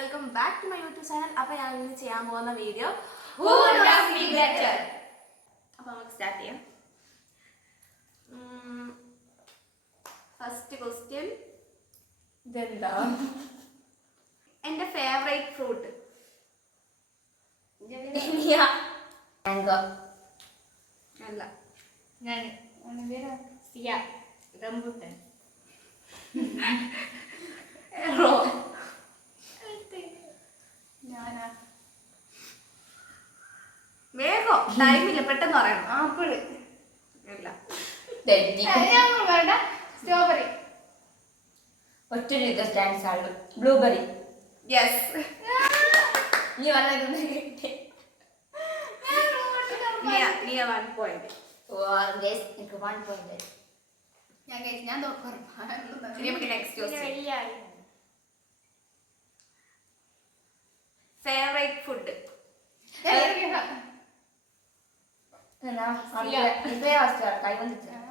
Welcome back to my YouTube channel. അപ്പോൾ ഞാൻ ഇന്ന് ചെയ്യാൻ പോകുന്ന video Who does me better? അപ്പോൾ നമുക്ക് സ്റ്റാർട്ട് ചെയ്യാം. ഫസ്റ്റ് ക്വസ്റ്റ്യൻ, ഇതെന്താ? എൻ്റെ ഫേവറേറ്റ് ഫ്രൂട്ട്. മാംഗോ. അല്ല, ഞാൻ സിയ റംബൂട്ടാൻ. ഞാനാ വേഗം ടൈമില്ല, പെട്ടെന്ന് പറയണം. ആപ്പിള്. ഇല്ല, സ്ട്രോബെറി. ഒറ്റൊരു ഇത് സ്റ്റാൻഡ്സ് ആണ്. ബ്ലൂബെറി. യെസ്. നീ പറഞ്ഞത് നീ 1 point. എനിക്ക് 1 point. ഞാൻ നമുക്ക് നെക്സ്റ്റ് ക്വസ്റ്റ്യൻ. Favourite food.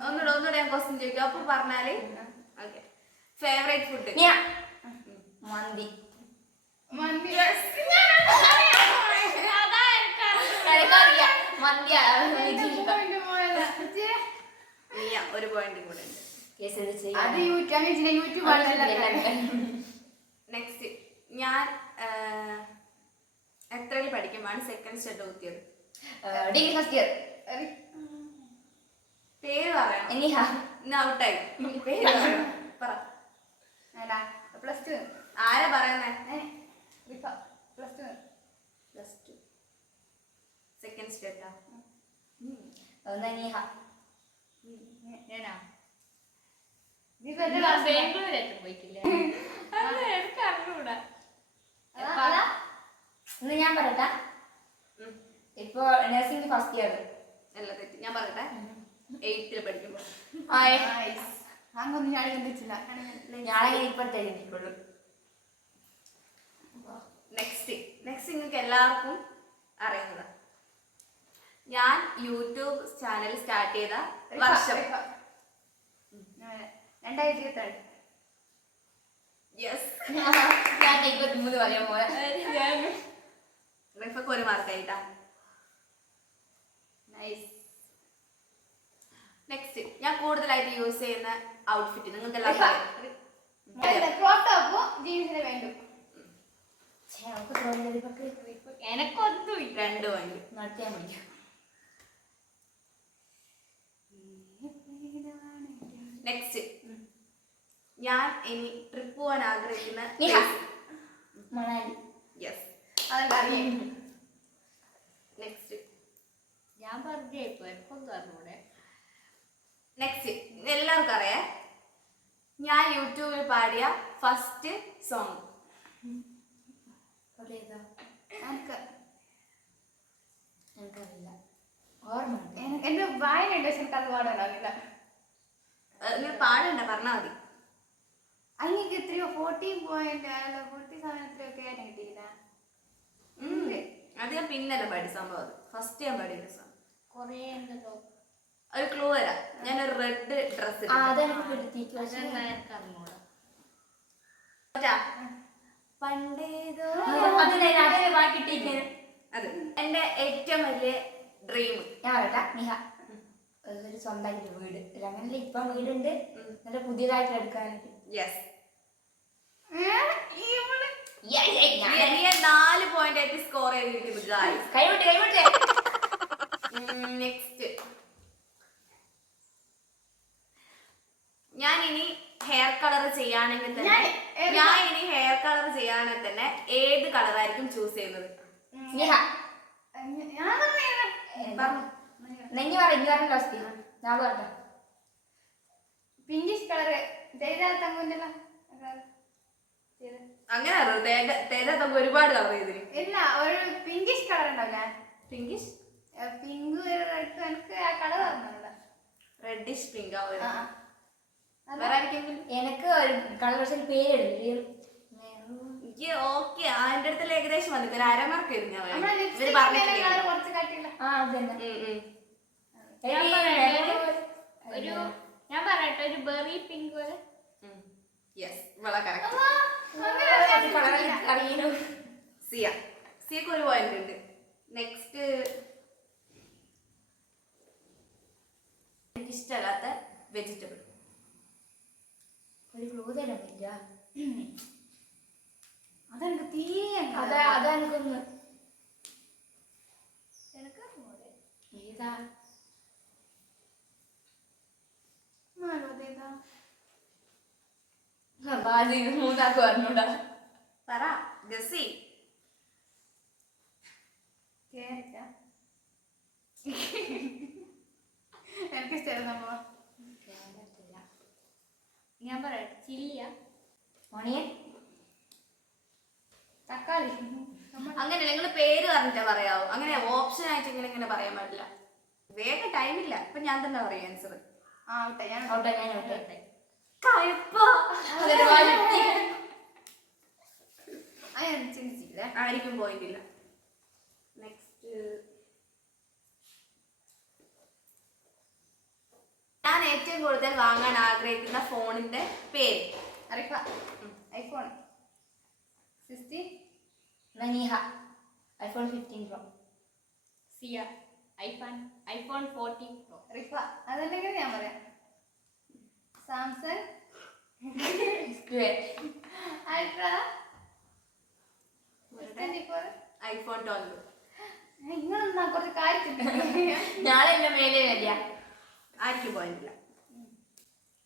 ഒന്നുകൂടെ ഞാൻ ക്വസ്റ്റ്യൻ ചോദിക്കും, അപ്പൊ പറഞ്ഞാല് ഓക്കെ. Favourite food. മന്തി. ഒരു പോയിന്റ് കൂടെ ഉണ്ട്. നെക്സ്റ്റ്, ഞാൻ എത്രയിൽ പഠിക്കുമ്പോഴാണ് സെക്കൻഡ് സ്റ്റെപ്പ് ഊത്തിയത്? Degree first year. പേര് പറയണം. ഇന്ന് ഔട്ടായി. പേര് പറയണം. പറ. പ്ലസ് 2. ആരാ പറയുന്നേ? പ്ലസ് 2 സെക്കൻഡ് സ്റ്റെപ്പാ. ഞാൻ പറയട്ടെ, ഇപ്പൊ നഴ്സിംഗ് ഫസ്റ്റ് ഇയർ. അല്ല, തെറ്റ്. ഞാൻ പറയട്ടെ, 8th പഠിക്കുമ്പോ. ഞാനങ്ങനെ ഇപ്പോഴത്തെ എഴുതിക്കുള്ളൂ. നെക്സ്റ്റ് നിങ്ങൾക്ക് എല്ലാവർക്കും അറിയുന്നതാ. ഞാൻ യൂട്യൂബ് ചാനൽ സ്റ്റാർട്ട് ചെയ്ത വർഷം. 2022. യെസ്. ഞാൻ 23 പറയാൻ പോലെ. റിഫക്ക് 1 മാർക്കായിട്ടാ. നൈസ്. നെക്സ്റ്റ്, ഞാൻ കൂടുതലായിട്ട് യൂസ് ചെയ്യുന്ന ഔട്ട്ഫിറ്റ് നിങ്ങൾക്ക് എല്ലാം എനക്കൊന്നും 2 പോയിന്റ് നടത്തിയാൽ മതി. നെക്സ്റ്റ്, ഞാൻ ഇനി ട്രിപ്പ് പോകാൻ ആഗ്രഹിക്കുന്ന മണാലി. യെസ്. നെക്സ്റ്റ്, ഞാൻ പറഞ്ഞേ ഇപ്പൊ എനിക്കൊന്നും അറിഞ്ഞൂടെ. നെക്സ്റ്റ്, എല്ലാവർക്കും അറിയാം, ഞാൻ യൂട്യൂബിൽ പാടിയ ഫസ്റ്റ് സോങ്. എനിക്കറിയില്ല, ഓർമ്മ. എന്റെ വായനയുണ്ട്, പക്ഷെ എനിക്ക് അത് പാടാനാവില്ല. നിങ്ങൾ പാടണ്ട, പറഞ്ഞാൽ മതി. അങ്ങക്ക് എത്രയോ 40.47 എത്രയൊക്കെ കിട്ടിയില്ല. അത് ഞാൻ പിന്നല്ല പാടി സംഭവം. അത് ഫസ്റ്റ് ഞാൻ പാടിയ സോങ്. കൊറേ ഉണ്ടല്ലോ. ഒരു ക്ലൂ തരാം. ഞാനൊരു റെഡ് ഡ്രസ് പണ്ടേതോ. അത് എന്റെ ഏറ്റവും വലിയ ഡ്രീം. ഞാൻ പറയട്ടെ, നിഹ ഒരു സ്വന്തമായിട്ട് വീട്. അങ്ങനെ ഇപ്പൊ വീടുണ്ട്, നല്ല പുതിയതായിട്ട് എടുക്കാനായിട്ട്. യെസ്. കൈവിട്ടെ 4 പോയിന്റ് ആയിട്ട് സ്കോർ ചെയ്തിരിക്കുന്നു ഗായ്സ്. കൈവിട്ടെ. നെക്സ്റ്റ്, ഞാൻ ഇനി ഹെയർ കളർ ചെയ്യുകയാണെങ്കിൽ തന്നെ ഏത് കളറായിരിക്കും ചൂസ് ചെയ്യുന്നത്? നിഹ നെഞ്ഞി പറഞ്ഞ ലാസ്റ്റ് ഞാൻ പറഞ്ഞ പിങ്കിഷ് കളറ് അങ്ങനെ തേജ ഒരുപാട് കളർ ചെയ്തിന്. ഇല്ല, ഒരു പിങ്കിഷ് കളർ ഉണ്ടാവില്ല. പിങ്കിഷ് പിങ്ക് എനിക്ക് ആ കളർ പറഞ്ഞില്ല. Reddish pink. എനിക്ക് കളർ പേര് ഓക്കെ. അതിന്റെ അടുത്തുള്ള ഏകദേശം വന്നിട്ട് 1/2 മാർക്ക് കുറച്ച് കട്ടില്ല. ഞാൻ പറയട്ടെ, ഒരു ബെറി പിങ്ക് പോലെ. യെസ്, വളരെ കറക്റ്റ്. അറിയൂ. സിയക്ക് ഒരു പോയിന്റ് ഉണ്ട്. നെക്സ്റ്റ് എനിക്ക് ഇഷ്ടമല്ലാത്ത വെജിറ്റബിൾ. ഒരു ക്ലൂ തരാനില്ല. അതെനിക്ക് തീരെ അതെനിക്കൊന്ന് ഏതാ മൂന്നാക്ക് പറഞ്ഞൂടാ. പറ ഗസി. എനിക്കിഷ്ടം സംഭവം. ഞാൻ പറയട്ടെ, ചില്ലിയ, ഓണിയൻ, തക്കാളി. അങ്ങനെ നിങ്ങൾ പേര് പറഞ്ഞിട്ടാ പറയാവോ? അങ്ങനെ ഓപ്ഷൻ ആയിട്ട് ഇങ്ങനെ പറയാൻ പാടില്ല. വേഗം ടൈമില്ല. ഇപ്പൊ ഞാൻ തന്നെ പറയും ആൻസർ. ഞാൻ ചിന്തിച്ചില്ല. ആയിരിക്കും പോയിന്റ് ഇല്ല. നെക്സ്റ്റ് ഞാൻ ഏറ്റവും കൂടുതൽ വാങ്ങാൻ ആഗ്രഹിക്കുന്ന ഫോണിന്റെ പേര്. Arifa, iPhone 60. Naniha, iPhone 15 pro. Siya, iPhone 14 pro. Rifa, അതല്ലെങ്കിൽ ഞാൻ പറയാം. Samsung ultra 24. ഐഫോൺ 12. നിങ്ങളെന്നാ കുറച്ച് കാര്യം നാളെ എല്ലാം മേലെ വരിക. ആയിരിക്കും പോയിന്റ് ഇല്ല.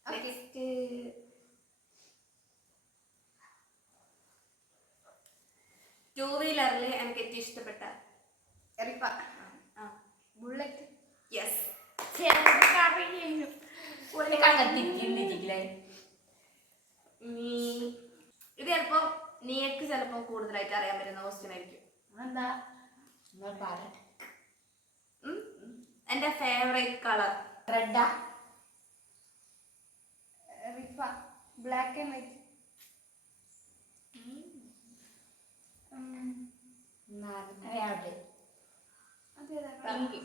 ഓക്കെ. നെക്സ്റ്റ് ടൂ വീലറിൽ എനിക്ക് ഏറ്റവും ഇഷ്ടപ്പെട്ട റിഫ, ബുള്ളറ്റ്. യെസ്. ഇത് ചിലപ്പോ നീക്ക് ചിലപ്പോ കൂടുതലായിട്ട് അറിയാൻ പറ്റുന്ന ക്വസ്റ്റ്യൻ ആയിരിക്കും. എന്താ? എന്റെ ഫേവറേറ്റ് കളർ റെഡാ? Rifa, black and white. Pink.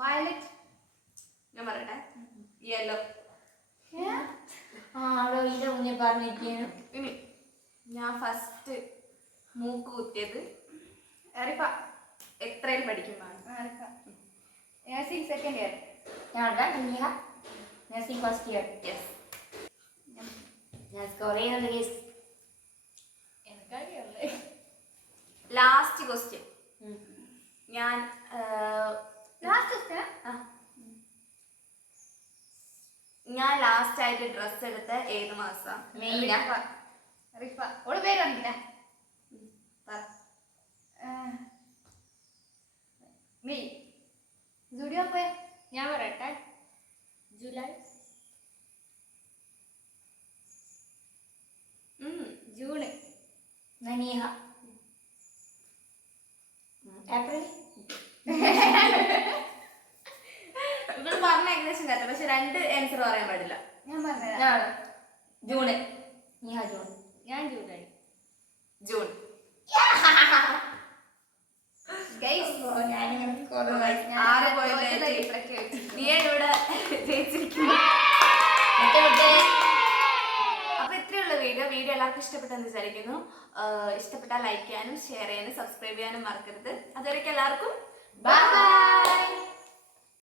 Violet. ഞാൻ പറയട്ടെ, യെല്ലോ. അവിടെ ഇതിന്റെ മുന്നേ പറഞ്ഞിരിക്കുന്നു. ഇനി ഞാൻ ഫസ്റ്റ് മൂക്ക് കുത്തിയത് റിഫ, എത്രയിൽ പഠിക്കുമ്പോഴാണ്. Rifa nursing second year. ഞാനുണ്ടാ Naniha nursing first year. Yes. ഞാൻ സ്കോർ ചെയ്യുന്നത് കേസ്. എനിക്കറിയാമല്ലേ. Last question. ഞാൻ ഞാൻ ലാസ്റ്റ് ആയിട്ട് ഡ്രസ് എടുത്ത ഏത് മാസം? മെയിനാ. റിഫ, ഓള് പേര് പറഞ്ഞില്ല. മെയ്. ജുഡിയോ പോയ. ഞാൻ പറയട്ടെ, ജൂലൈ. ജൂണ്. നനീഹ ഏപ്രിൽ. നിങ്ങൾ പറഞ്ഞ ഏകദേശം കേട്ടോ, പക്ഷെ രണ്ട് ആൻസർ പറയാൻ പാടില്ല. ഞാൻ പറഞ്ഞ ജൂണ്. നീഹ ജൂൺ. ഞാൻ ജൂലൈ. ജൂൺ. ആറ് പോയിന്റ് നീ ഇവിടെ ജയിച്ചിരിക്കുന്നു. അപ്പൊ ഇത്രയുള്ള വീഡിയോ എല്ലാവർക്കും ഇഷ്ടപ്പെട്ടെന്ന് വിചാരിക്കുന്നു. ഇഷ്ടപ്പെട്ടാൽ ലൈക്ക് ചെയ്യാനും ഷെയർ ചെയ്യാനും സബ്സ്ക്രൈബ് ചെയ്യാനും മറക്കരുത്. അതുവരെയ്ക്ക് എല്ലാവർക്കും ബൈ.